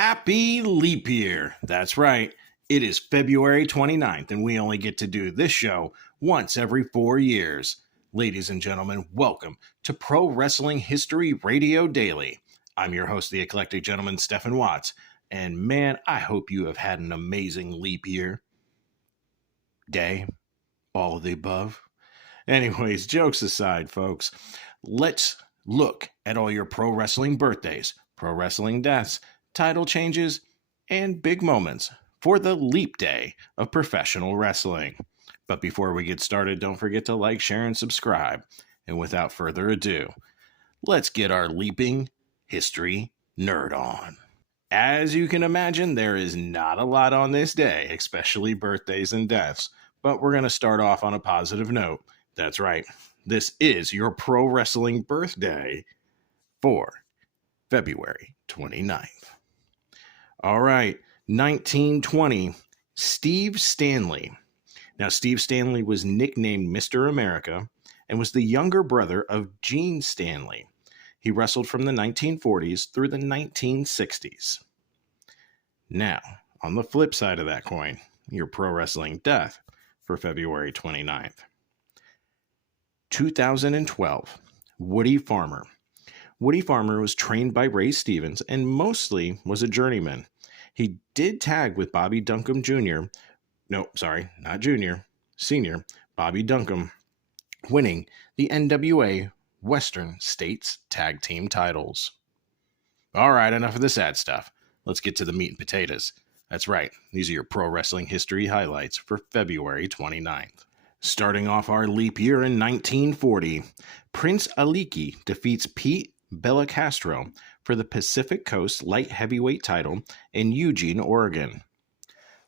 Happy leap year. That's right. It is February 29th, and we only get to do this show once every 4 years. Ladies and gentlemen, welcome to Pro Wrestling History Radio Daily. I'm your host, the eclectic gentleman, Stephen Watts. And man, I hope you have had an amazing leap year. Day, all of the above. Anyways, jokes aside, folks, let's look at all your pro wrestling birthdays, pro wrestling deaths, title changes, and big moments for the leap day of professional wrestling. But before we get started, don't forget to like, share, and subscribe. And without further ado, let's get our leaping history nerd on. As you can imagine, there is not a lot on this day, especially birthdays and deaths. But we're going to start off on a positive note. That's right. This is your pro wrestling birthday for February 29th. All right, 1920, Steve Stanley. Now, Steve Stanley was nicknamed Mr. America and was the younger brother of Gene Stanley. He wrestled from the 1940s through the 1960s. Now, on the flip side of that coin, your pro wrestling death for February 29th. 2012, Woody Farmer. Woody Farmer was trained by Ray Stevens and mostly was a journeyman. He did tag with Bobby Duncombe Jr. No, sorry, not Jr., Senior, Bobby Duncombe, winning the NWA Western States Tag Team titles. All right, enough of the sad stuff. Let's get to the meat and potatoes. That's right, these are your pro wrestling history highlights for February 29th. Starting off our leap year in 1940, Prince Aliki defeats Pete Bellicastro for the Pacific Coast Light Heavyweight title in Eugene, Oregon.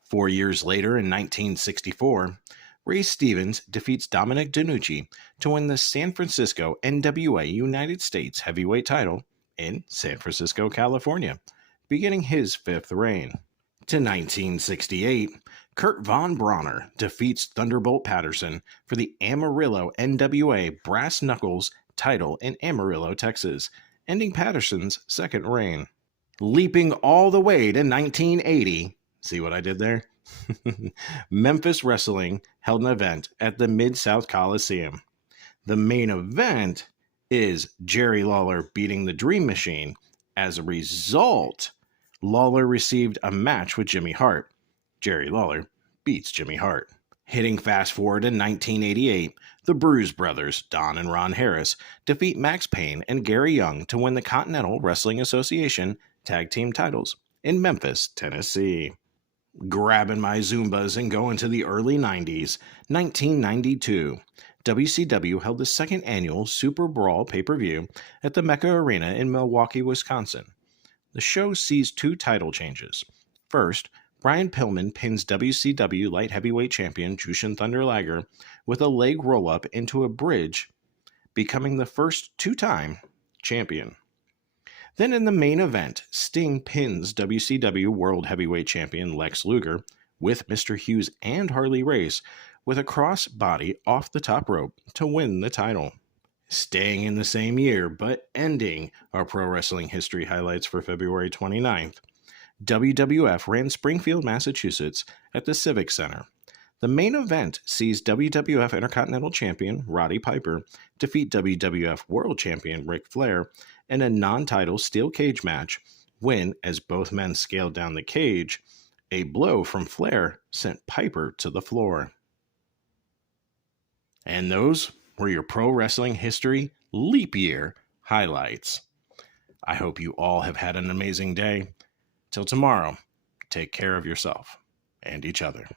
4 years later, in 1964, Ray Stevens defeats Dominic DeNucci to win the San Francisco NWA United States Heavyweight title in San Francisco, California, beginning his fifth reign. To 1968, Kurt Von Bronner defeats Thunderbolt Patterson for the Amarillo NWA Brass Knuckles title in Amarillo, Texas, ending Patterson's second reign. Leaping all the way to 1980, see what I did there? Memphis Wrestling held an event at the Mid-South Coliseum. The main event is Jerry Lawler beating the Dream Machine. As a result, Lawler received a match with Jimmy Hart. Jerry Lawler beats Jimmy Hart. Hitting fast forward in 1988, the Bruise Brothers, Don and Ron Harris, defeat Max Payne and Gary Young to win the Continental Wrestling Association Tag Team titles in Memphis, Tennessee. Grabbing my Zumbas and going to the early 90s, 1992, WCW held the second annual Super Brawl pay-per-view at the Mecca Arena in Milwaukee, Wisconsin. The show sees two title changes. First, Brian Pillman pins WCW Light Heavyweight Champion Jushin Thunder Liger with a leg roll-up into a bridge, becoming the first two-time champion. Then in the main event, Sting pins WCW World Heavyweight Champion Lex Luger with Mr. Hughes and Harley Race with a cross-body off the top rope to win the title. Staying in the same year, but ending our pro wrestling history highlights for February 29th, WWF ran Springfield, Massachusetts at the Civic Center. The main event sees WWF Intercontinental Champion Roddy Piper defeat WWF World Champion Ric Flair in a non-title steel cage match when, as both men scaled down the cage, a blow from Flair sent Piper to the floor. And those were your pro wrestling history leap year highlights. I hope you all have had an amazing day. Till tomorrow, take care of yourself and each other.